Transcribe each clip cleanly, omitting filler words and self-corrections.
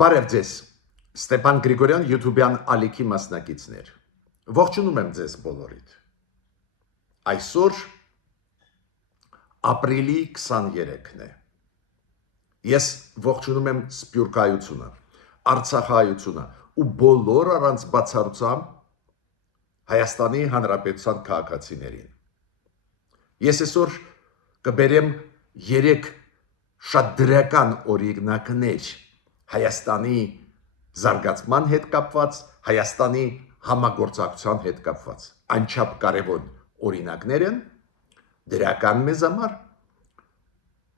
Բարև ձեզ, Ստեփան Գրիգորյան YouTube-յան ալիքի մասնակիցներ։ Ողջունում եմ ձեզ բոլորիդ։ Այսօր ապրիլի 23-ն է։ Ես ողջունում եմ Սփյուռքայությունը, Արցախայությունը ու բոլոր առանց բացառությամբ Հայաստանի Հանրապետության քաղաքացիներին։ Ես այսօր կբերեմ 3 շատ դրական օրինակներ Հայաստանի զարգացման հետ կապված, Հայաստանի համագործակցության հետ կապված։ Անչափ կարևոր օրինակներ են, դրական մեզ համար,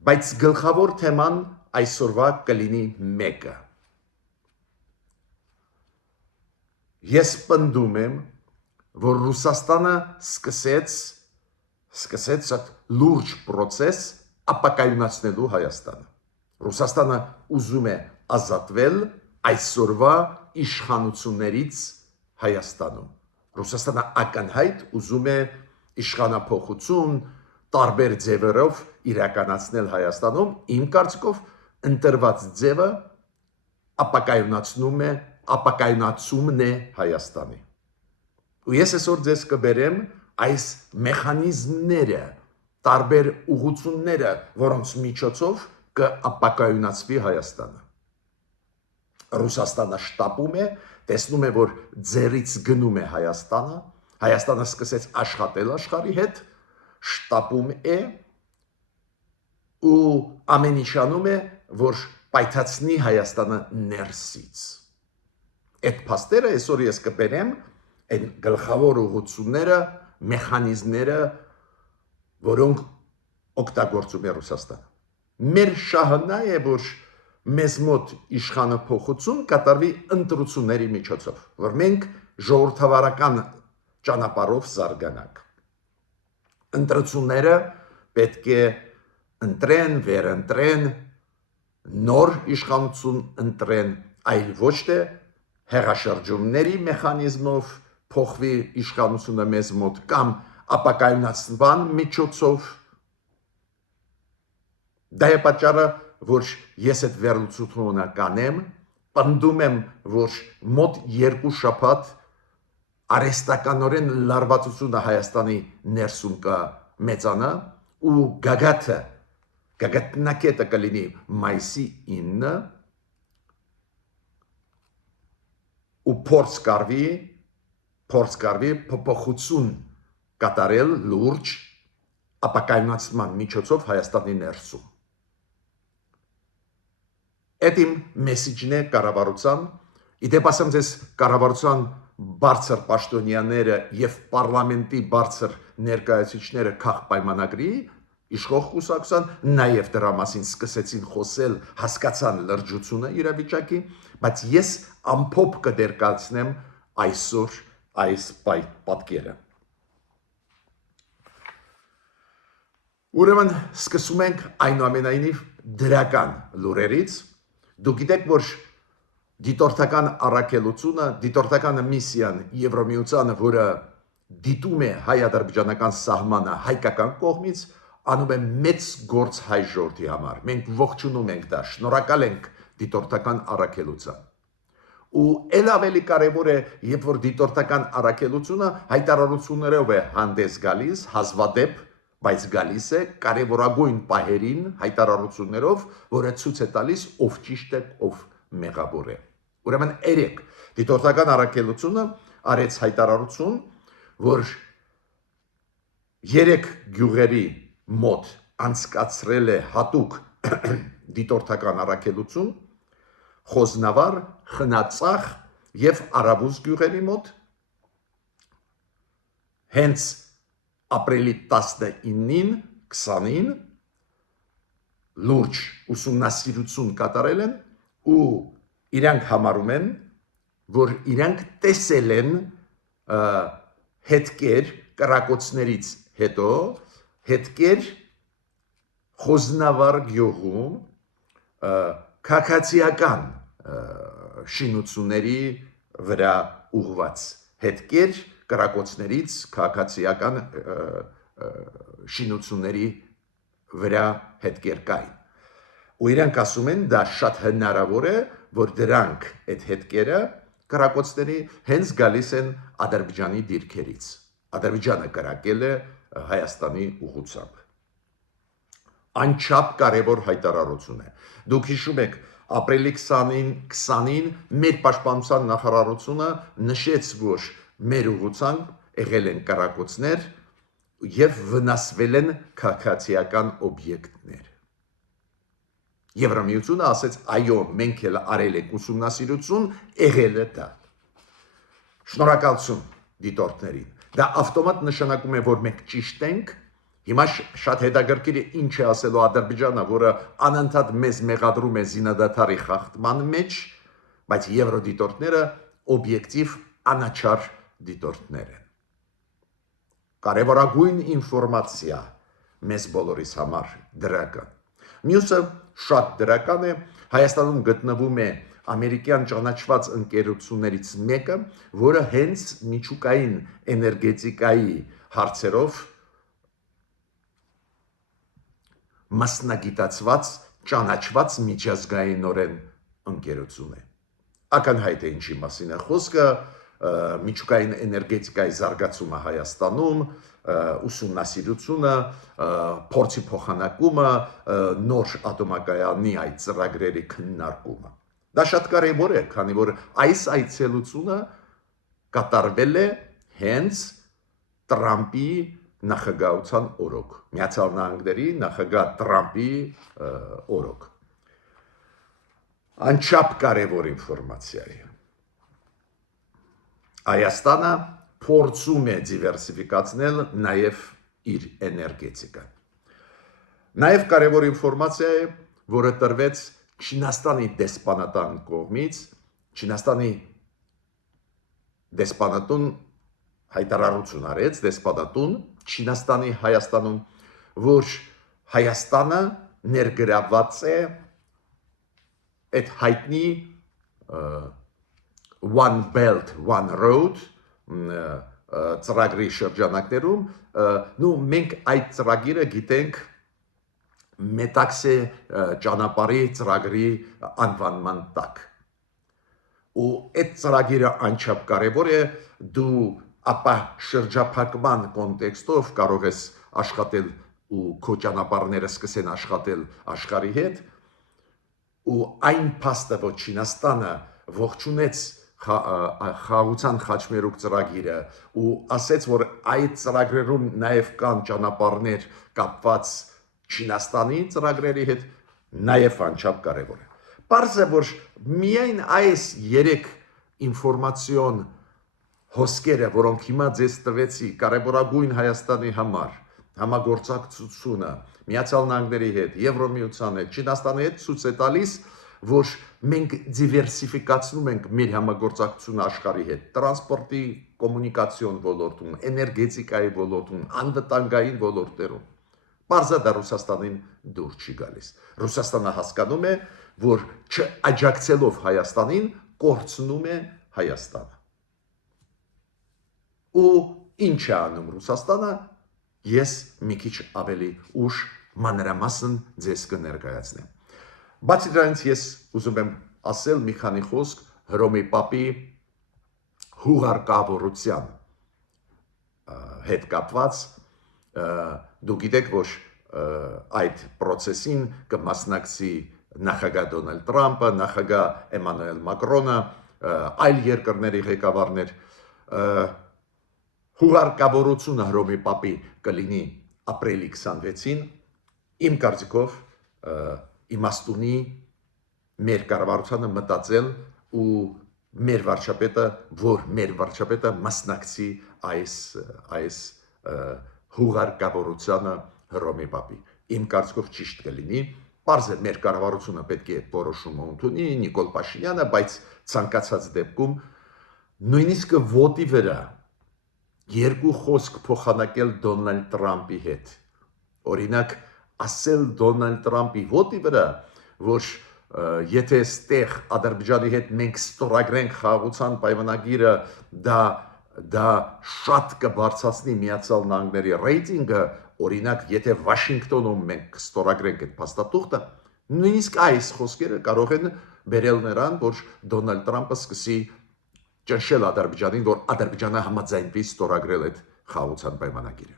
բայց գլխավոր թեման այսօրվա կլինի մեկը։ Ես պնդում եմ, որ Ռուսաստանը սկսեց լուրջ process ապակայունացնելու Հայաստանը։ Ռուսաստանը ուզում է ազատվել այսօրվա իշխանություններից Հայաստանում։ Ռուսաստանը ակնհայտ ուզում է իշխանափոխություն տարբեր ձևերով իրականացնել Հայաստանում, իմ կարծիքով ընտրված ձևը ապակայունացումն է Հայաստանի։ Ու ես այսօր ձեզ կբերեմ այս մեխանիզմները, տարբեր ուղղությունները, որոնց միջոցով կապակայունացվի Հայաստանը։ Ռուսաստանը շտապում է, տեսնում է, որ ձեռից գնում է Հայաստանը, Հայաստանը սկսեց աշխատել աշխարհի հետ, շտապում է ու ամեն ինչ անում է, որ պայթացնի Հայաստանը ներսից։ Այդ փաստերը այսօր ես կբերեմ այն գլխավոր ուղղությունները, մեխանիզմները, որոնք օգտագործում է Ռուսաստանը։ Մեր շահը նա է, որ մեզ մոտ իշխանափոխություն կատարվի ընտրությունների միջոցով, որ մենք ժողովրդավարական ճանապարհով զարգանանք։ Ընտրությունները պետք է ընտրեն, վերընտրեն, նոր իշխանություն ընտրեն, այլ ոչ թե հեղաշրջումների մեխանիզմով փոխվի իշխանությունը մեզ մոտ կամ ապակայունացման միջոցով։ Դա է պատճառը, որ ես այդ վերլուծությունը կանեմ, պնդում եմ, որ մոտ 2 շաբաթ արհեստականորեն լարվածությունը Հայաստանի ներսում կմեծանա ու գագաթնակետը կլինի մայիսի 9-ը ու փորձ կարվի փոփոխություն կատարել լուրջ ապակայունացման միջոցով Հայաստանի ներսում։ Այդ իմ մեսիջն է կառավարության, իդեպ ասեմ ձեզ կառավարության բարձր պաշտոնյաները եւ պարլամենտի բարձր ներկայացուցիչները քաղ պայմանագրի իշխող կուսակցության նաեւ դրա մասին սկսեցին խոսել, հասկացան լրջությունը իրավիճակի, բայց ես ամփոփ կդերկացնեմ այսօր այս պատկերը։ Ուրեմն սկսում ենք այնուամենայնիվ դրական լուրերից։ Դուք գիտեք, որ դիտորդական առաքելությունը, դիտորդական միսիան Եվրոմիությանը, որը դիտում է հայ-ադրբեջանական սահմանը հայկական կողմից, անում է մեծ գործ հայ ժողովրդի համար։ Մենք ողջունում ենք դա, շնորհակալ ենք դիտորդական առաքելության։ Ու ել ավելի կարևոր է, երբ որ դիտորդական առաքելությունը հայտարարություններով է հանդես գալիս, հազվադեպ, բայց գալիս է կարևորագույն պահերին հայտարարություններով, որը ցույց է տալիս ով ճիշտ է, ով մեղավոր է։ Ուրեմն երեք դիտորդական առաքելությունը արեց հայտարարություն, որ 3 գյուղերի մոտ անցկացրել է հատուկ դիտորդական առաքելություն, Խոզնավար, Խնածախ եւ Արավուզ գյուղերի մոտ, հենց ապրիլի 19-ին, 20-ին լուրջ ուսումնասիրություն կատարել են ու իրանք համարում են, որ իրանք տեսել են հետքեր կրակոցներից հետո, հետքեր Խոզնավար գյուղում քաղաքացիական շինությունների վրա ուղված հետքեր կրակոցներից քաղաքացիական շինությունների վրա հետքեր կային։ Ու իրանք ասում են դա շատ հնարավոր է, որ դրանք այդ հետքերը կրակոցների հենց գալիս են Ադրբեջանի դիրքերից։ Ադրբեջանը կրակել է Հայաստանի ուղղությամբ։ Անչափ կարևոր հայտարարություն է։ Դուք հիշում եք, ապրիլի 20-ին մեր պաշտպանության նախարարությունը նշեց, որ մեր ուղղությամբ եղել են կրակոցներ եւ վնասվել են քաղաքացիական օբյեկտներ։ Եվրամիությունը ասեց, այո, մենք էլ արել ենք ուսումնասիրություն, եղել է դա։ Շնորհակալություն դիտորդներին։ Դա ավտոմատ նշանակում է, որ մենք ճիշտ ենք։ Հիմա շատ հետաքրքիր է ինչ է ասելու Ադրբեջանը, որը անընդհատ մեզ մեղադրում է զինադադարի խախտման մեջ, բայց եվրոդիտորդները օբյեկտիվ անաչառ դիտորդներ են։ Կարևորագույն ինֆորմացիա մեզ բոլորիս համար դրական։ Մյուսը շատ դրական է, Հայաստանում գտնվում է ամերիկյան ճանաչված ընկերություններից մեկը, որը հենց միջուկային էներգետիկայի հարցերով մասնագիտացված, ճանաչված միջազգայինորեն ընկերություն է։ Ակնհայտ է ինչի մասին է խոսքը, միջուկային էներգետիկայի զարգացումը Հայաստանում, ուսումնասիրությունը, փորձի փոխանակումը, նոր ատոմակայանի այդ ծրագրերի քննարկումը։ Դա շատ կարևոր է, քանի որ այս այցելությունը կատարվել է հենց Տրամպի նախագահության օրոք, Միացյալ Նահանգների նախագահ Տրամպի օրոք։ Անչափ կարևոր ինֆորմացիա է։ Հայաստանը փորձում է դիվերսիֆիկացնել նաև իր էներգետիկան։ Նաև կարևոր ինֆորմացիա է, որը տրվեց Չինաստանի դեսպանատան կողմից, Չինաստանի դեսպանատուն հայտարարություն արեց, դեսպանատուն Չինաստանի Հայաստանում, որ Հայաստանը ներգրաված է այդ հայտնի One Belt, One Road ծրագրի շրջանակներում, մենք այդ ծրագիրը գիտենք Մետաքսե ճանապարհի ծրագրի անվանման տակ։ Ու այդ ծրագիրը անչափ կարևոր է, դու ապա շրջափակման կոնտեքստով կարող ես աշխատել ու քո ճանապարհները սկսեն աշխատել աշխարհի հետ, ու այն փաստը, որ Չինաստանը ողջունեց խաղաղության խաչմերուկ ծրագիրը ու ասեց, որ այդ ծրագրերում նաև կան ճանապարհներ կապված Չինաստանի ծրագրերի հետ, նաև անչափ կարևոր է։ Պարզ է, որ միայն այս 3 ինֆորմացիոն հոսքերը, որոնք հիմա ձեզ տվեցի, կարևորագույն Հայաստանի համար, համագործակցությունը Միացյալ Նահանգների հետ, Եվրոմիության հետ, Չինաստանի հետ ցույց է տալիս, որ մենք դիվերսիֆիկացնում ենք մեր համագործակցությունը աշխարհի հետ, տրանսպորտի, կոմունիկացիոն ոլորտում, էներգետիկայի ոլորտում, անվտանգային ոլորտերում։ Պարզա դա Ռուսաստանին դուր չի գալիս։ Ռուսաստանը հասկանում է, որ չաջակցելով Հայաստանին, կորցնում է Հայաստանը։ Ու ինչ է անում Ռուսաստանը, ես մի քիչ ավելի ուշ մանրամասն ձեզ կներկայացնեմ։ Բացի դրանից ես ուզում եմ ասել մի քանի խոսք Հռոմի Պապի հուղարկավորության հետ կապված, դու գիտեք, որ այդ process-ին կմասնակցի նախագահ Դոնալդ Տրամպը, նախագահ Էմանուել Մակրոնը, այլ երկրների ղեկավարներ, հուղարկավորությունը Հռոմի Պապի կլինի ապրիլի 26-ին, իմ կարծիքով իմաստունի մեր կառավարությանը մտածել ու մեր վարչապետը մասնակցի այս հուղարկավորությանը Հռոմի Պապի։ Իմ կարծիքով ճիշտ կլինի, պարզ է մեր կառավարությունը պետք է որոշումը ընդունի, Նիկոլ Փաշինյանը, բայց ցանկացած դեպքում նույնիսկ ոտի վրա 2 խոսք փոխանակել Դոնալդ Տրամպի հետ։ Օրինակ, ասել Դոնալդ Տրամպի ոտի վրա, որ եթե ստեղ Ադրբեջանի հետ մենք ստորագրենք խաղաղության պայմանագիրը, դա շատ կբարձրացնի Միացյալ Նահանգների ռեյտինգը, օրինակ, եթե Վաշինգտոնում մենք ստորագրենք այդ փաստաթուղթը, նույնիսկ այս խոսքերը կարող են բերել նրան, որ Դոնալդ Թրամփը սկսի ճնշել Ադրբեջանին, որ Ադրբեջանը համաձայնվի ստորագրել այդ խաղաղության պայմանագիրը։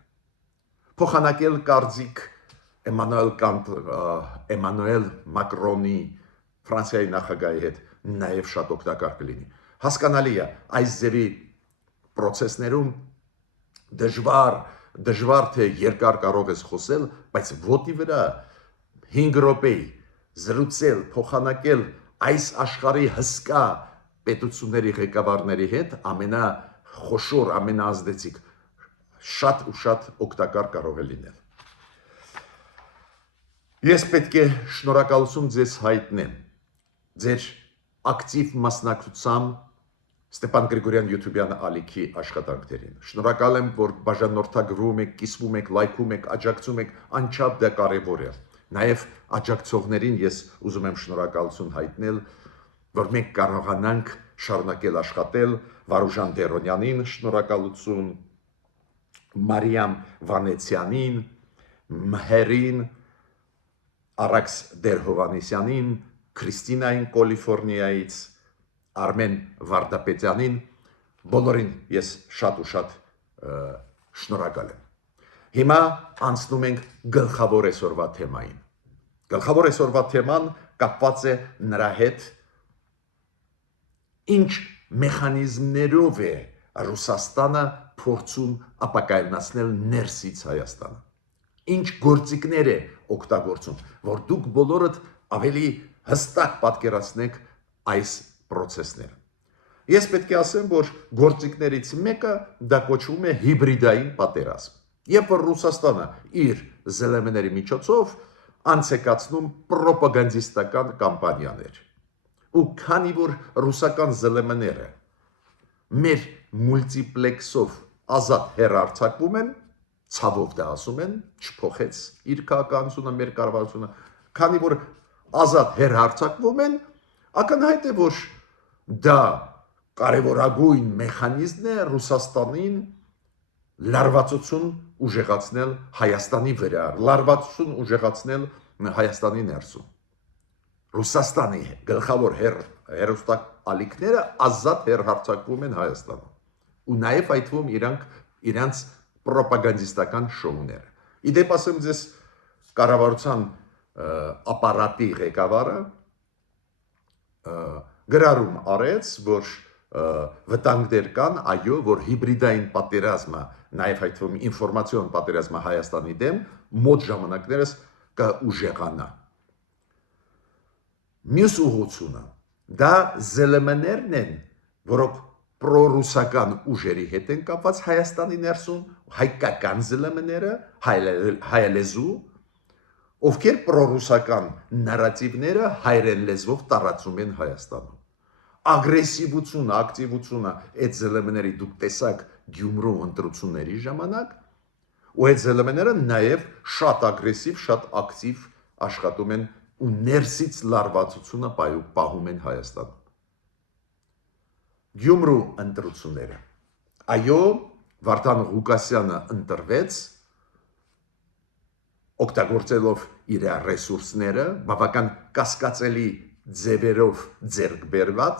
Փոխանակել կարծիք Էմանուել Մակրոնի Ֆրանսիայի նախագահի հետ նաև շատ օգտակար կլինի։ Հասկանալի է, այս ձևի procesներում դժվար թե երկար կարող ես խոսել, բայց ոտի վրա 5 րոպե զրուցել, փոխանակել այս աշխարհի հսկա պետությունների ղեկավարների հետ ամենախոշոր, ամենաազդեցիկ շատ ու շատ օգտակար կարող է լինել։ Ես պետք է շնորհակալություն ձեզ հայտնեմ ձեր ակտիվ մասնակցությամբ Ստեփան Գրիգորյան YouTube-յան ալիքի աշխատանքներին։ Շնորհակալ եմ, որ բաժանորդագրվում եք, կիսվում եք, լայքում եք, աջակցում եք, անչափ դա կարևոր է։ Նաև աջակցողներին ես ուզում եմ շնորհակալություն հայտնել, որ մենք կարողանանք շարունակել աշխատել, Վարուժան Դերոնյանին շնորհակալություն, Մարիամ Վանեցյանին, Մհերին, Արաքս Դերհովանեսյանին, Քրիստինային Կալիֆոռնիայից, Արմեն Վարդապետյանին, բոլորին ես շատ ու շատ շնորհակալ եմ։ Հիմա անցնում ենք գլխավոր այսօրվա թեմային։ Գլխավոր այսօրվա թեման կապված է նրա հետ, ինչ մեխանիզմներով է Ռուսաստանը փորձում ապակայունացնել ներսից Հայաստանը։ Ինչ գործիքներ է օգտագործում, որ դուք բոլորդ ավելի հստակ պատկերացնեք այս procesները։ Ես պետք է ասեմ, որ գործիքներից մեկը դա կոչվում է հիբրիդային պատերազմ։ Երբ որ Ռուսաստանը իր ԶԼՄ-ների միջոցով անց է կացնում պրոպագանդիստական կամպանիաներ։ Ու քանի որ ռուսական ԶԼՄ-ները մեր մուլտիպլեքսով ազատ հեռարձակվում են, ցավով դա ասում են, չփոխեց իր քաղաքականությունը, մեր կառավարությունը, քանի որ ազատ հեռարձակվում են, ակնհայտ է, որ դա կարևորագույն մեխանիզմ է Ռուսաստանին լարվածություն ուժեղացնել Հայաստանի վրա, լարվածություն ուժեղացնել Հայաստանի ներսում։ Ռուսաստանի գլխավոր հերոստակալիքները ազատ հեռարձակվում են Հայաստանում։ Ու նաև այդ թվում իրանց պրոպագանդիստական շոուները։ Իդեպ ասեմ ձեզ կառավարության ապարատի ղեկավարը գրառում արեց, որ վտանգներ կան, այո, որ հիբրիդային պատերազմը, նաև այդ թվում ինֆորմացիոն պատերազմը Հայաստանի դեմ մոտ ժամանակներս կուժեղանա։ Մյուս ուղղությունը դա ԶԼՄ-ներն են, որոնք պրոռուսական ուժերի հետ են կապված Հայաստանի ներսում, հայկական ԶԼՄ-ները, հայալեզու, ովքեր պրոռուսական նարատիվները հայերեն լեզվով տարածում են Հայաստանում։ Ագրեսիվությունը, ակտիվությունը այդ ԶԼՄ-ների դուք տեսաք Գյումրու ընտրությունների ժամանակ, ու այդ ԶԼՄ-ները նաև շատ ագրեսիվ, շատ ակտիվ աշխատում են ու ներսից լարվածությունը պահում են Հայաստանում։ Գյումրու ընտրությունները։ Այո, Վարդան Ղուկասյանը ընտրվեց, օգտագործելով իր ռեսուրսները, բավական կասկածելի ձևերով ձեռք բերված,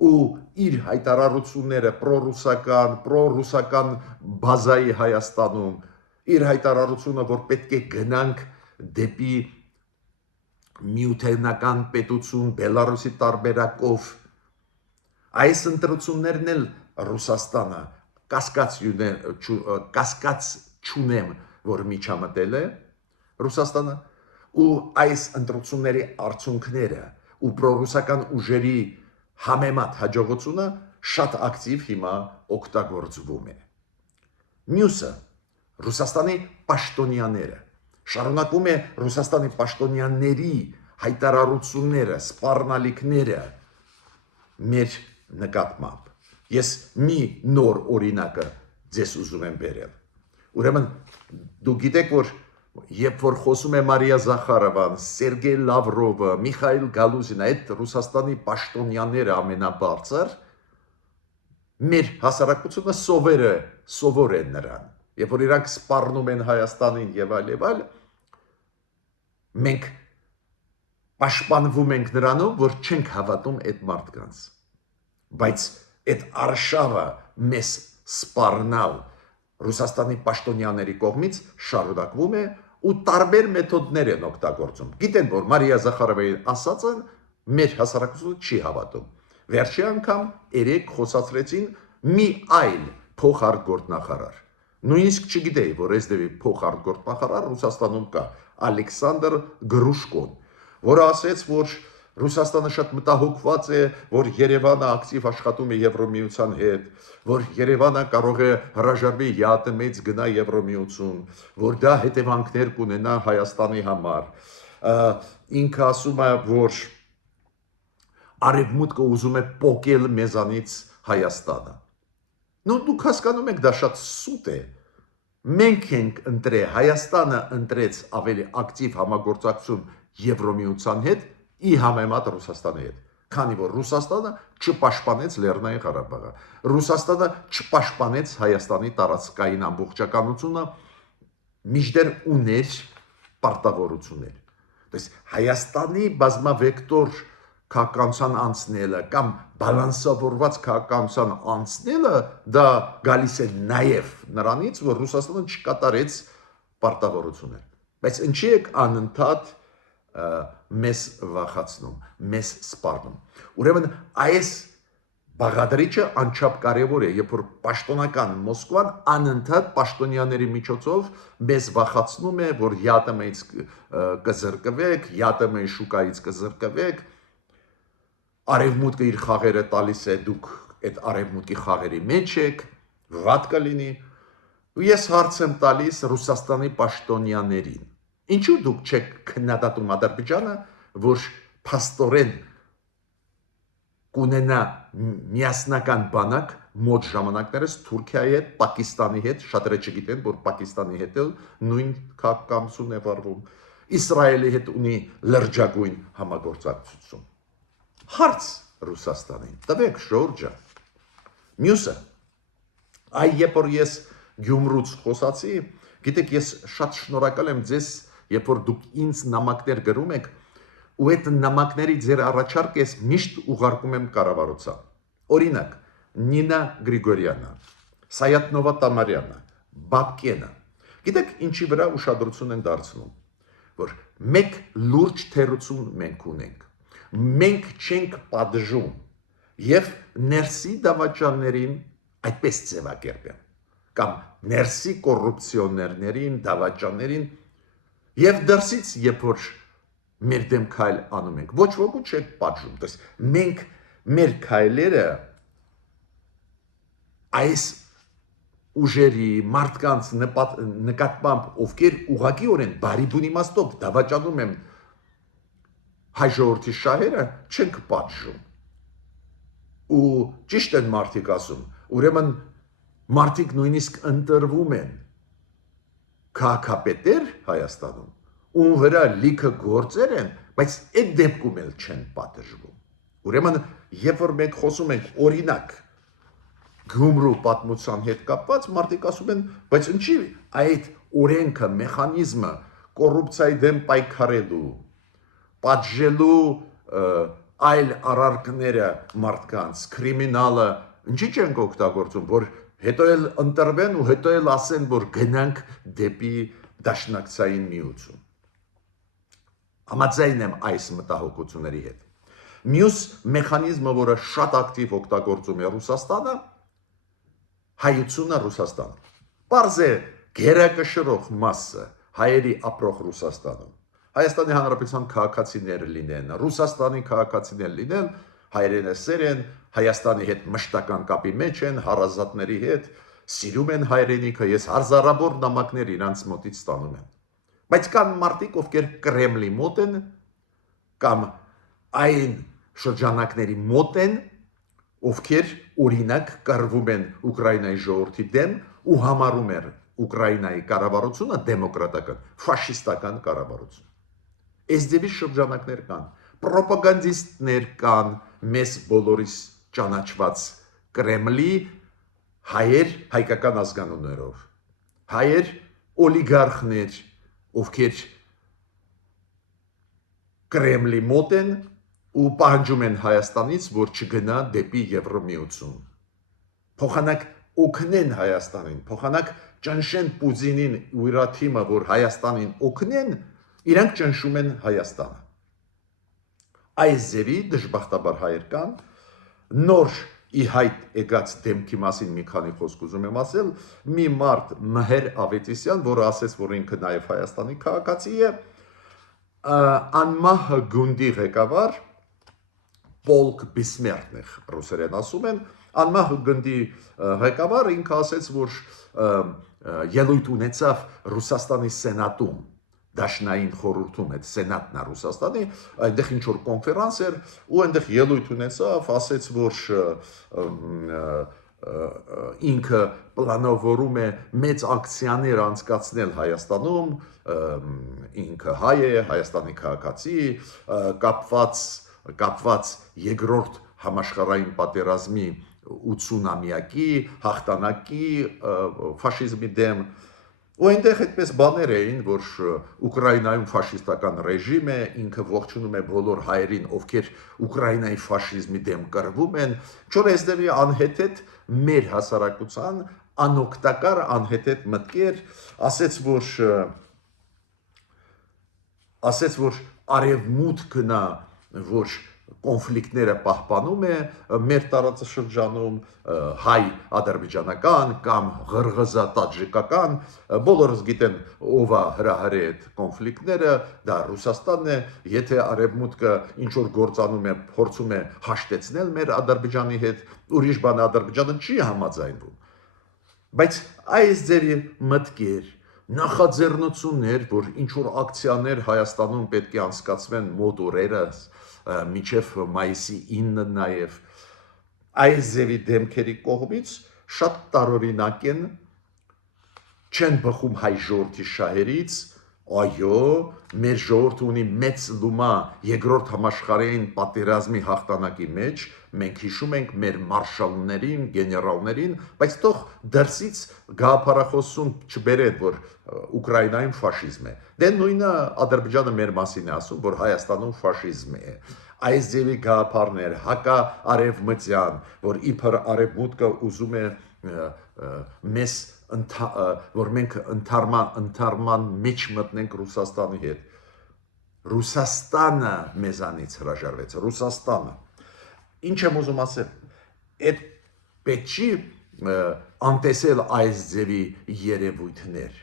ու իր հայտարարությունները պրոռուսական բազայի Հայաստանում, իր հայտարարությունը, որ պետք է գնանք դեպի միութենական պետություն Բելարուսի տարբերակով, այս ընտրություններն էլ Ռուսաստանը կասկած չունեմ, որ միջամտել է Ռուսաստանը, ու այս ընտրությունների արդյունքները ու պրոռուսական ուժերի համեմատ հաջողությունը շատ ակտիվ հիմա օգտագործվում է։ Մյուսը Ռուսաստանի պաշտոնյաները։ Շարունակում է Ռուսաստանի պաշտոնյաների հայտարարությունները, սպառնալիքները մեր նկատմամբ։ Ես մի նոր օրինակը ձեզ ուզում եմ բերել։ Ուրեմն դուք գիտեք, որ երբ որ խոսում է Մարիա Զախարովան, Սերգեյ Լավրովը, Միխայիլ Գալուզինը, այդ Ռուսաստանի պաշտոնյաները ամենաբարձր, մեր հասարակությունը սովոր է նրան։ Երբ որ իրանք սպառնում են Հայաստանին եւ այլ, մենք պաշտպանվում ենք նրանով, որ չենք հավատում այդ մարդկանց։ Բայց այդ արշավը մեզ սպառնալ Ռուսաստանի պաշտոնյաների կողմից շարունակվում է ու տարբեր մեթոդներ են օգտագործում։ Գիտեն, որ Մարիա Զախարովայի ասածը մեր հասարակությունը չի հավատում։ Վերջի անգամ երեք խոսացրեցին մի այլ փոխարտգործնախարար։ Նույնիսկ չգիտեի, որ այսդեպի փոխարտգործնախարար Ռուսաստանում կա, Ալեքսանդր Գրուշկոն, որը ասեց, որ Ռուսաստանը շատ մտահոգված է, որ Երևանը ակտիվ աշխատում է Եվրոմիության հետ, որ Երևանը կարող է հրաժարվի ԵԱՏՄ մեծ գնա Եվրոմիություն, որ դա հետևանքներ կունենա Հայաստանի համար։ Ինքը ասում է, որ Արևմուտքը ուզում է պոկել մեզանից Հայաստանը։ Դուք հասկանում եք, դա շատ սուտ է։ Մենք ենք ընտրել, Հայաստանը ընտրեց ավելի ակտիվ համագործակցություն Եվրոմիության հետ ի համեմատ Ռուսաստանի հետ, քանի որ Ռուսաստանը չպաշտպանեց Լեռնային Ղարաբաղը, Ռուսաստանը չպաշտպանեց Հայաստանի տարածքային ամբողջականությունը, մինչդեռ ուներ պարտավորություններ։ Դες Հայաստանի բազմավեկտոր քաղաքականության անցնելը կամ բալանսավորված քաղաքականության անցնելը դա գալիս է նաև նրանից, որ Ռուսաստանը չկատարեց պարտավորություններ։ Բայց ինչի եք անընդհատ մեզ վախացնում, մեզ սպառնում։ Ուրեմն այս բաղադրիչը անչափ կարևոր է, երբ որ պաշտոնական Մոսկվան անընդհատ պաշտոնյաների միջոցով մեզ վախացնում է, որ ԵԱՏՄ-ից կզրկվեք, ԵԱՏՄ-ի շուկայից կզրկվեք, Արևմուտքը իր խաղերը տալիս է, դուք այդ Արևմուտքի խաղերի մեջ եք, վատ կլինի։ Ու ես հարց եմ տալիս Ռուսաստանի պաշտոնյաներին. Ինչու դուք չեք քննադատում Ադրբեջանը, որ փաստորեն կունենա միասնական բանակ մոտ ժամանակներս Թուրքիայի հետ, Պակիստանի հետ, շատերը չգիտեն, որ Պակիստանի հետ էլ նույն քաղաքականություն է վարվում, Իսրայելի հետ ունի լրջագույն համագործակցություն։ Հարց Ռուսաստանին, տվեք Ժորժը։ Մյուսը, երբ որ ես Գյումրուց խոսացի, գիտեք, ես շատ շնորհակալ եմ ձեզ, երբ որ դուք ինձ նամակներ գրում եք, ու այդ նամակների ձեր առաջարկը ես միշտ ուղարկում եմ կառավարության։ Օրինակ, Նինա Գրիգորյանը, Սայաթնովա Տամարյանը, Բաբկենը։ Գիտեք, ինչի վրա ուշադրություն են դարձնում, որ մեկ լուրջ թերություն մենք ունենք։ Մենք չենք պատժում եւ ներսի դավաճաններին այդպես ձևակերպեմ կամ ներսի կոռուպցիոներներին, դավաճաններին եւ դրսից երբ որ մեր դեմ քայլ անում ենք, ոչ ոքի չենք պատժում, դες մենք մեր քայլերը այս ուժերի մարդկանց նկատմամբ ովքեր ուղղակիորեն բարի բուն իմաստով դավաճանում են հայ ժողովրդի շահերը չենք պատժում։ Ու ճիշտ են մարդիկ ասում, ուրեմն մարդիկ նույնիսկ ընտրվում են քաղաքապետեր Հայաստանում, ում վրա լիքը գործեր են, բայց այդ դեպքում էլ չեն պատժվում։ Ուրեմն, երբ որ մենք խոսում ենք օրինակ Գյումրու պատմության հետ կապված, մարդիկ ասում են, բայց ինչի այդ օրենքը, մեխանիզմը կոռուպցիայի դեմ պայքարելու պատժելու այլ արարքները մարդկանց, կրիմինալը, ինչի չենք օգտագործում, որ հետո էլ ընտրվեն ու հետո էլ ասեն, որ գնանք դեպի դաշնակցային միություն։ Համաձայն եմ այս մտահոգությունների հետ։ Մյուս մեխանիզմը, որը շատ ակտիվ օգտագործում է Ռուսաստանը, հայությունը Ռուսաստանը։ Պարզ է գերակշռող մասը հայերի ապրող Ռուսաստանում։ Հայաստանի Հանրապետության քաղաքացիներ լինեն, Ռուսաստանի քաղաքացիներ լինեն, հայրենասեր են, Հայաստանի հետ մշտական կապի մեջ են, հարազատների հետ, սիրում են հայրենիքը, ես հազարավոր նամակներ իրանց մոտից ստանում եմ։ Բայց կան մարդիկ, ովքեր Կրեմլի մոտ են կամ այն շրջանակների մոտ են, ովքեր օրինակ կռվում են Ուկրաինայի ժողովրդի դեմ ու համարում են Ուկրաինայի կառավարությունը դեմոկրատական, ֆաշիստական կառավարություն։ Այս դեպի շրջանակներ կան, պրոպագանդիստներ կան, մեզ բոլորիս ճանաչված Կրեմլի հայեր հայկական ազգանուններով, հայեր օլիգարխներ, ովքեր Կրեմլի մոտ են ու պահանջում են Հայաստանից, որ չգնա դեպի Եվրոմիություն։ Փոխանակ օգնեն Հայաստանին, փոխանակ ճնշեն Պուտինին ու իր թիմը, որ Հայաստանին օգնեն, իրանք ճնշում են Հայաստանը։ Այս ձևի դժբախտաբար հայեր կան, նոր ի հայտ եկած դեմքի մասին մի քանի խոսք ուզում եմ ասել, մի մարդ Մհեր Ավետիսյան, որը ասեց, որ ինքը նաև Հայաստանի քաղաքացի է, անմահ գունդի ղեկավար, Պոլկ Բիսմերտներ ռուսերեն ասում են, անմահ գնդի ղեկավար ինքը ասեց, որ ելույթ ունեցավ Ռուսաստանի սենատում, դաշնային խորհրդում, այդ սենատն է Ռուսաստանի, այնտեղ ինչ որ կոնֆերանս էր, ու այնտեղ ելույթ ունեցավ, ասեց, որ ինքը պլանավորում է մեծ ակցիաներ անցկացնել Հայաստանում, ինքը հայ է, Հայաստանի քաղաքացի, կապված երկրորդ համաշխարհային պատերազմի 80-ամյակի հաղթանակի ֆաշիզմի դեմ ու այնտեղ այդպես բաներ էին, որ Ուկրաինայում ֆաշիստական ռեժիմ է, ինքը ողջունում է բոլոր հայերին, ովքեր Ուկրաինայի ֆաշիզմի դեմ կռվում են, չորեզդեպի անհեթեթ մեր հասարակության անօգտակար անհեթեթ մտքեր, ասեց, որ արևմուտքն է, որ կոնֆլիկտները պահպանում է մեր տարածաշրջանում, հայ ադրբեջանական կամ ղրղզա-տաջիկական, բոլորս գիտեն ով է հրահրել այդ կոնֆլիկտները, դա Ռուսաստանն է, եթե արևմուտքը ինչ որ գործանում է, փորձում է հաշտեցնել մեր Ադրբեջանի հետ, ուրիշ բան Ադրբեջանը չի համաձայնվում։ Բայց այս ձերի մտքեր, նախաձեռնություններ, որ ինչ որ ակցիաներ Հայաստանում պետք է անցկացվեն մոտ օրերս, մինչև մայիսի 9-ը նաև այս ձևի դեմքերի կողմից շատ տարօրինակ են, չեն բխում հայ ժողովրդի շահերից, այո, մեր ժողովուրդը ունի մեծ լումա երկրորդ համաշխարհային պատերազմի հաղթանակի մեջ, մենք հիշում ենք մեր մարշալներին, գեներալներին, բայց թող դրսից գաղափարախոսություն չբերեն, որ Ուկրաինայում ֆաշիզմ է։ Դե նույնը Ադրբեջանը մեր մասին է ասում, որ Հայաստանում ֆաշիզմ է։ Այս ձևի գաղափարներ հակա-արևմտյան, որ իբր արևմուտքը ուզում է մեզ որ մենք ընթարման մեջ մտնենք Ռուսաստանի հետ։ Ռուսաստանը մեզանից հրաժարվեց, Ռուսաստանը։ Ինչ եմ ուզում ասել, այդ պետք չի անտեսել այս ձևի երևույթներ։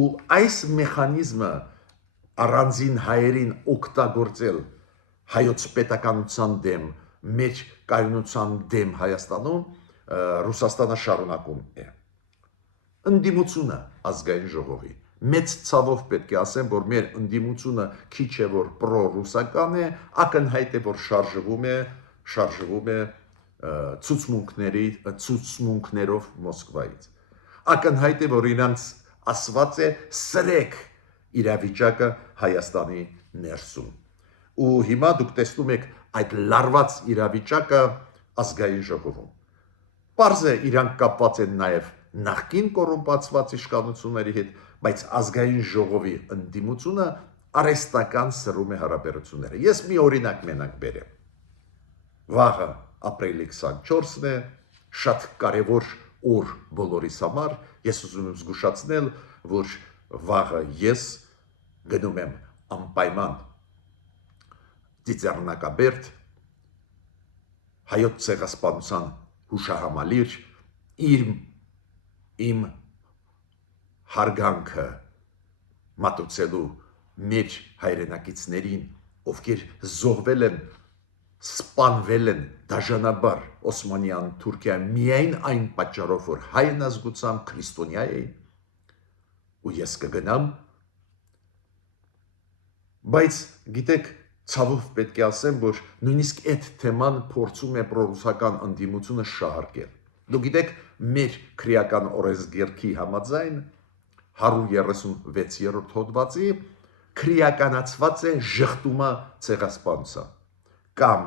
Ու այս մեխանիզմը առանձին հայերին օգտագործել հայոց պետականության դեմ, մեր կայունության դեմ Հայաստանում, Ռուսաստանը շարունակում է։ Ընդդիմությունը ազգային ժողովի։ Մեծ ցավով պետք է ասեմ, որ մեր ընդդիմությունը քիչ է որ պրո-ռուսական է, ակնհայտ է որ շարժվում է ցուցմունքներով Մոսկվայից։ Ակնհայտ է որ իրանց ասված է սրեք իրավիճակը Հայաստանի ներսում։ Ու հիմա դուք տեսնում եք այդ լարված իրավիճակը ազգային ժողովում։ Պարզ է իրանք կապված են նաև նախկին կոռումպացված իշխանությունների հետ, բայց ազգային ժողովի ընդդիմությունը արհեստական սրում է հարաբերությունները։ Ես մի օրինակ մենակ բերեմ։ Վաղը ապրիլի 24-ն է, շատ կարևոր օր բոլորիս համար, ես ուզում եմ զգուշացնել, որ վաղը ես գնում եմ անպայման Ծիծեռնակաբերդ հայոց ցեղասպանության հուշահամալիր իմ հարգանքը մատուցելու մեր հայրենակիցներին, ովքեր զոհվել են, սպանվել են դաժանաբար Օսմանյան Թուրքիա միայն այն պատճառով, որ հայն ազգությամբ քրիստոնյա էին, ու ես կգնամ, բայց գիտեք, ցավով պետք է ասեմ, որ նույնիսկ այդ թեման փորձում է պրոռուսական ընդդիմությունը շահարկել։ Դուք գիտեք, մեր քրեական օրենսգիրքի համաձայն 136-րդ հոդվածի քրեականացված է ժխտումը ցեղասպանության կամ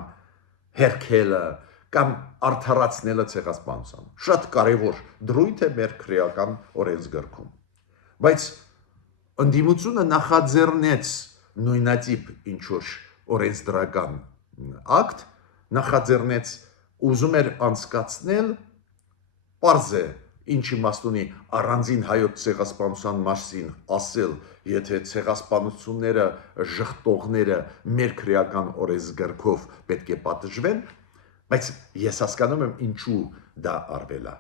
հերքելը կամ արդարացնելը ցեղասպանության։ Շատ կարևոր դրույթ է մեր քրեական օրենսգիրքում։ Բայց ընդդիմությունը նախաձեռնեց նույնատիպ ինչ-որ օրենսդրական ակտ նախաձեռնեց, ուզում էր անցկացնել, պարզ է, ինչ իմաստ ունի առանձին հայոց ցեղասպանության մասին ասել, եթե ցեղասպանությունները ժխտողները մեր քրեական օրենսգրքով պետք է պատժվեն, բայց ես հասկանում եմ ինչու դա արվել է։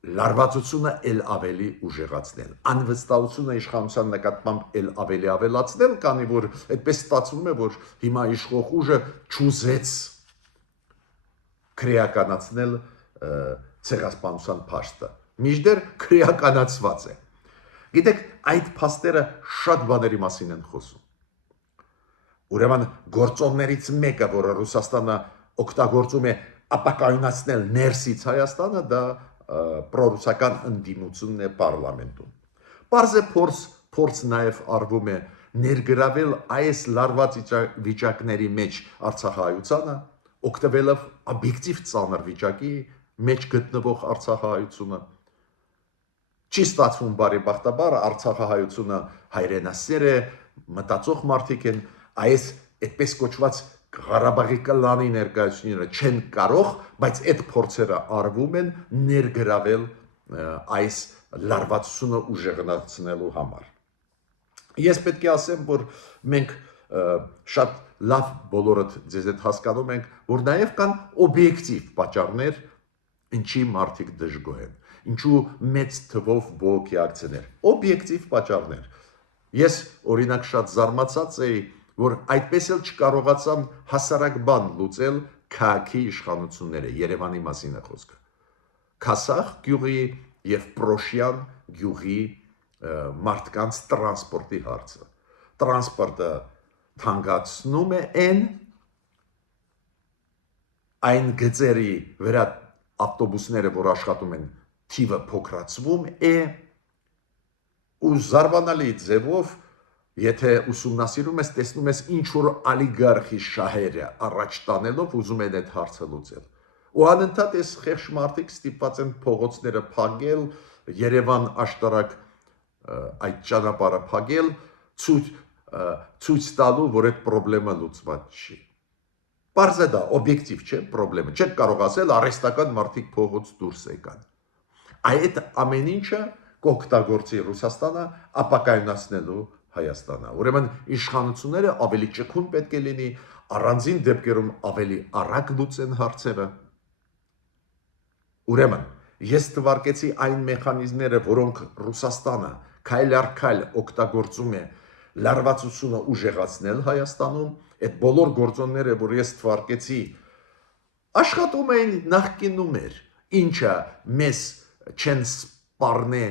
Լարվածությունը էլ ավելի ուժեղացնել, անվստահությունը իշխանության նկատմամբ էլ ավելի ավելացնել, քանի որ այդպես ստացվում է, որ հիմա իշխող ուժը չուզեց քրեականացնել ցեղասպանության փաստը, մինչդեռ քրեականացված է։ Գիտեք, այդ փաստերը շատ բաների մասին են խոսում։ Ուրեմն գործոններից մեկը, որը Ռուսաստանը օգտագործում է ապակայունացնել ներսից Հայաստանը, դա պրոռուսական ընդդիմությունն է պարլամենտում։ Պարզ է փորձ նաև արվում է ներգրավել այս լարված վիճակների մեջ Արցախահայությանը, օգտվելով օբյեկտիվ ծանր վիճակի մեջ գտնվող Արցախահայությունը։ Չի ստացվում բարեբախտաբար, Արցախահայությունը հայրենասեր է, մտածող մարդիկ են, այս այդպես կոչված Ղարաբաղի կլանի ներկայացուցիչները չեն կարող, բայց այդ փորձերը արվում են ներգրավել այս լարվածությունը ուժեղացնելու համար։ Ես պետք է ասեմ, որ մենք շատ լավ բոլորդ ձեզ հետ հասկանում ենք, որ նաև կան օբյեկտիվ պատճառներ, ինչի մարդիկ դժգոհ են, ինչու մեծ թվով բողոքի ակցիաներ, օբյեկտիվ պատճառներ։ Ես օրինակ շատ զարմացած էի, որ այդպես էլ չկարողացան հասարակ բան լուծել քաղաքի իշխանությունները, Երևանի մասին է խոսքը։ Քասախ գյուղի եւ Պրոշյան գյուղի մարդկանց տրանսպորտի հարցը։ Տրանսպորտը թանկացնում է այն գծերի վրա ավտոբուսները, որ աշխատում են, թիվը փոքրացվում է ու զարմանալի ձևով եթե ուսումնասիրում ես, տեսնում ես ինչ որ օլիգարխի շահերը առաջ տանելով ուզում են այդ հարցը լուծել։ Ու անընդհատ այս խեղճ մարդիկ ստիպված են փողոցները փակել, Երևան աշտարակ այդ ճանապարհը փակել, ցույց տալու, որ այդ խնդրը լուծված չի։ Պարզ է դա, օբյեկտիվ չէ խնդրը։ Չեք կարող ասել արհեստական մարդիկ փողոց դուրս եկան։ Այդ ամեն ինչը կօգտագործի Ռուսաստանը ապակայունացնելու Հայաստանը։ Ուրեմն իշխանությունները ավելի ճկուն պետք է լինի, առանձին դեպքերում ավելի արագ լուծեն հարցերը։ Ուրեմն ես թվարկեցի այն մեխանիզմները, որոնք Ռուսաստանը քայլ առ քայլ օգտագործում է լարվածությունը ուժեղացնել Հայաստանում, այդ բոլոր գործոնները, որ ես թվարկեցի, աշխատում էին նախկինում էր, ինչը մեզ չեն սպառնե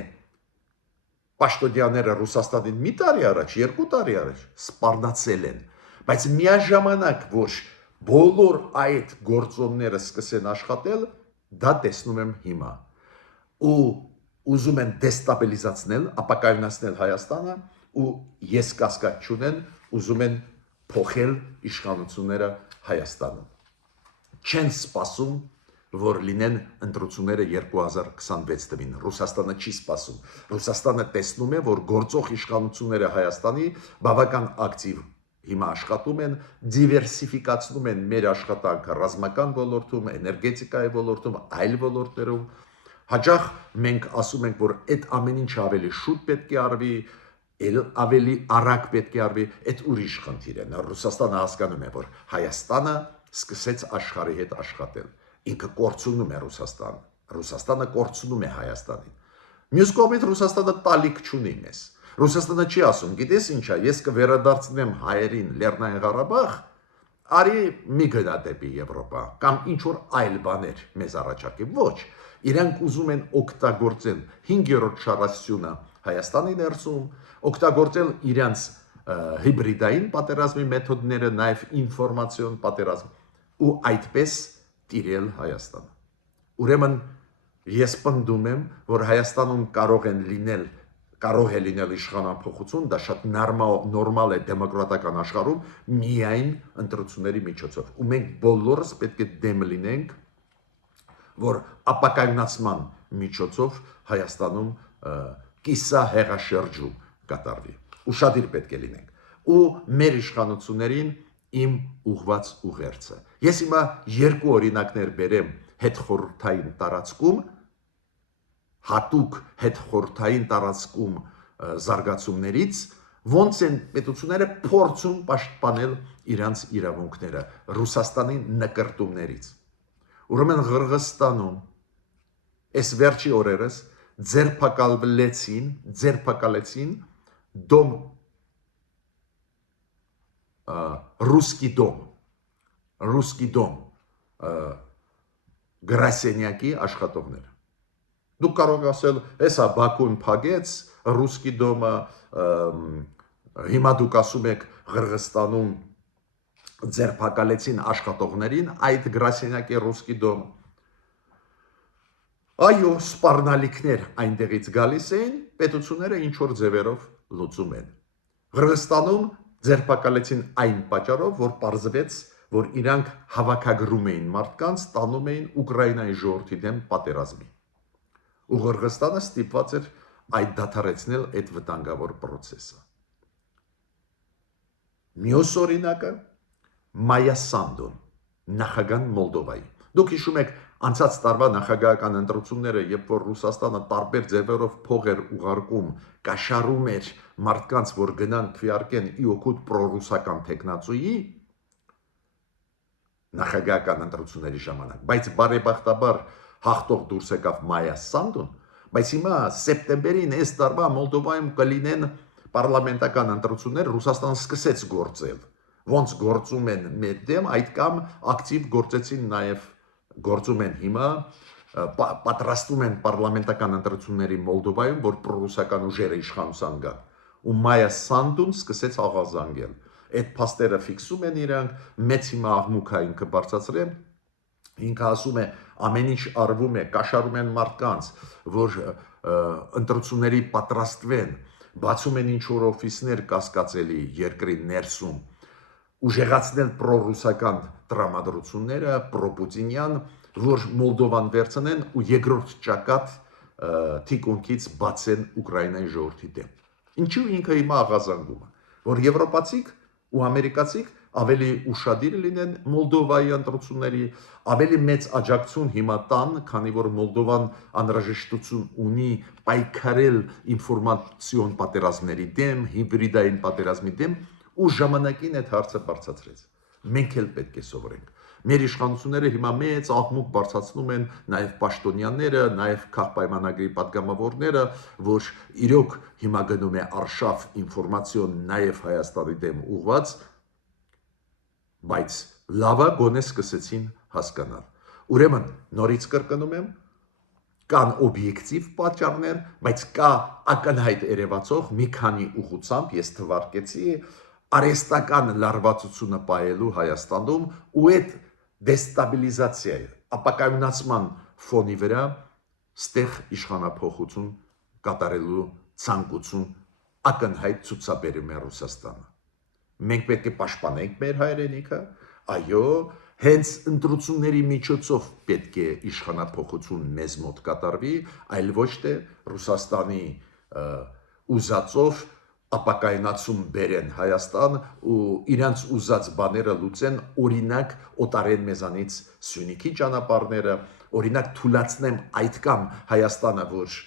Պաշտոնյաները Ռուսաստանին մի տարի առաջ, 2 տարի առաջ սպառնացել են, բայց միաժամանակ, որ բոլոր այդ գործոնները սկսեն աշխատել, դա տեսնում եմ հիմա։ Ու ուզում են դեստաբիլիզացնել, ապակայունացնել Հայաստանը, ու ես կասկած չունեմ, ուզում են փոխել իշխանությունները Հայաստանում։ Չեն սպասում որ լինեն ընտրությունները 2026 թվին։ Ռուսաստանը չի սպասում։ Ռուսաստանը տեսնում է, որ գործող իշխանությունները Հայաստանի բավական ակտիվ հիմա աշխատում են, դիվերսիֆիկացնում են մեր աշխատանքը ռազմական ոլորտում, էներգետիկայի ոլորտում, այլ ոլորտներում։ Հաճախ մենք ասում ենք, որ այդ ամեն ինչը ավելի շուտ պետք է արվի, ավելի արագ պետք է արվի, այդ ուրիշ խնդիր է։ Ռուսաստանը հասկանում է, որ Հայաստանը սկսեց աշխարհի հետ աշխատել։ Ինքը կորցնում է Ռուսաստանը, Ռուսաստանը կորցնում է Հայաստանին։ Մյուս կողմից Ռուսաստանը տալիք չունի մեզ։ Ռուսաստանը չի ասում, գիտես ինչա, ես կվերադարձնեմ հայերին Լեռնային Ղարաբաղ, արի մի գնա դեպի Եվրոպա, կամ ինչ որ այլ բաներ մեզ առաջարկի։ Ոչ, իրանք ուզում են օգտագործել 5-րդ շարասյունը Հայաստանի ներսում, օգտագործել իրանց հիբրիդային պատերազմի մեթոդները, նաև ինֆորմացիոն պատերազմ, ու այդպես տիրել Հայաստանը։ Ուրեմն ես պնդում եմ, որ Հայաստանում կարող է լինել իշխանափոխություն, դա շատ նորմալ է դեմոկրատական աշխարհում, միայն ընտրությունների միջոցով։ Ու մենք բոլորս պետք է դեմ լինենք, որ ապակայունացման միջոցով Հայաստանում կիսահեղաշրջում կատարվի։ Ուշադիր պետք է լինենք։ ու մեր իշխանություններին իմ ուղված ուղերձը։ Ես հիմա երկու օրինակներ բերեմ հետխորհրդային տարածքում, հատուկ հետխորհրդային տարածքում զարգացումներից, ոնց են պետությունները փորձում պաշտպանել իրանց իրավունքները Ռուսաստանի նկարտումներից։ Ուրեմն Ղրղստանում այս վերջի օրերս ձերբակալեցին դոմ ռուսկի դոմ գրասենյակի աշխատողներ։ Դուք կարող ասել, էսա Բաքուն փագեց ռուսկի դոմը, հիմա դուք ասում եք Ղրղստանում ձերբակալեցին աշխատողներին այդ գրասենյակի ռուսկի դոմ։ Այո, սպառնալիքներ այնտեղից գալիս էին, պետությունները ինչ որ ձևերով լուծում են։ Ղրղստանում ձերբակալեցին այն պատճառով, որ պարզվեց, որ իրանք հավաքագրում էին մարդկանց, տանում էին Ուկրաինայի ժողովրդի դեմ պատերազմի։ Ու Ղրղստանը ստիպված էր այդ դադարեցնել այդ վտանգավոր process-ը։ Մյուս օրինակը Մայա Սանդոն, նախագահ Մոլդովայի։ Դուք հիշում եք անցած տարվա նախագահական ընտրությունները, երբ որ Ռուսաստանը տարբեր ձևերով փող էր ուղարկում, կաշառում էր մարդկանց, որ գնան քվեարկեն ի օգուտ պրոռուսական տեխնացուի նախագահական ընտրությունների ժամանակ, բայց բարեբախտաբար հաղթող դուրս եկավ Մայա Սանդոն, բայց հիմա սեպտեմբերին այս տարվա Մոլդովայում կլինեն պարլամենտական ընտրություններ, Ռուսաստանը սկսեց գործել, ոնց գործում են մեր դեմ, այդ կամ ակտիվ գործեցին նաև գործում են հիմա, պատրաստում են պարլամենտական ընտրությունների Մոլդովայում, որ պրոռուսական ուժերը իշխանության գան, ու Մայա Սանդոն սկսեց աղազանգել։ Այդ փաստերը ֆիքսում են իրանք, մեծ հիմա աղմուկա ինքը բարձրացրել, ինքը ասում է ամեն ինչ արվում է, կաշառում են մարդկանց, որ ընտրությունների պատրաստվեն, բացում են ինչ որ օֆիսներ կասկածելի երկրի ներսում, ուժեղացնել պրոռուսական տրամադրությունները, պրոպուտինյան, որ Մոլդովան վերցնեն ու երկրորդ ճակատ թիկունքից բացեն Ուկրաինայի ժողովրդի դեմ։ Ինչու ինքը հիմա աղազանգում է, որ եվրոպացիք ու ամերիկացիք ավելի ուշադիր լինեն Մոլդովայի ընտրությունների, ավելի մեծ աջակցություն հիմա տան, քանի որ Մոլդովան անհրաժեշտություն ունի պայքարել ինֆորմացիոն պատերազմների դեմ, հիբրիդային պատերազմի դեմ, ու ժամանակին այդ հարցը բարձրացրեց։ Մենք էլ պետք է սովորենք։ Մեր իշխանությունները հիմա մեծ աղմուկ բարձրացնում են նաև պաշտոնյաները, նաև քաղաքապայմանագրի պատգամավորները, որ իրոք հիմա գնում է արշավ ինֆորմացիոն նաև Հայաստանի դեմ ուղված, բայց լավա գոնե սկսեցին հասկանալ։ Ուրեմն նորից կրկնում եմ, կան օբյեկտիվ պատճառներ, բայց կա ակնհայտ երևացող մի քանի ուղղությամբ, ես թվարկեցի, արհեստական լարվածությունը պահելու Հայաստանում ու այդ դեստաբիլիզացիայի, ապակայունացման ֆոնի վրա ստեղ իշխանափոխություն կատարելու ցանկություն ակնհայտ ցուցաբերում է Ռուսաստանը։ Մենք պետք է պաշտպանենք մեր հայրենիքը, այո, հենց ընտրությունների միջոցով պետք է իշխանափոխություն մեզ մոտ կատարվի, այլ ոչ թե Ռուսաստանի ուզածով ապակայնացում բերեն Հայաստան ու իրանց ուզած բաները լուծեն, օրինակ օտարեն մեզանից Սյունիքի ճանապարհները, օրինակ թույլատնեմ այդ կամ Հայաստանը, որ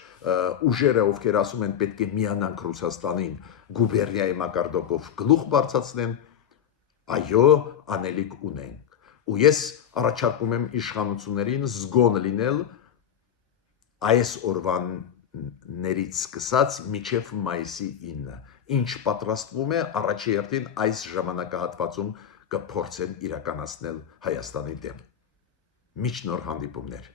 ուժերը, ովքեր ասում են պետք է միանանք Ռուսաստանին, գուբերնիայի մակարդակով գլուխ բարձրացնեն, այո, անելիք ունենք։ Ու ես առաջարկում եմ իշխանություններին զգոն լինել այս օրվաներից սկսած մինչև մայիսի 9-ը, ինչ պատրաստվում է առաջի հերթին այս ժամանակահատվածում կփորձեն իրականացնել Հայաստանի դեմ։ Մինչ նոր հանդիպումներ։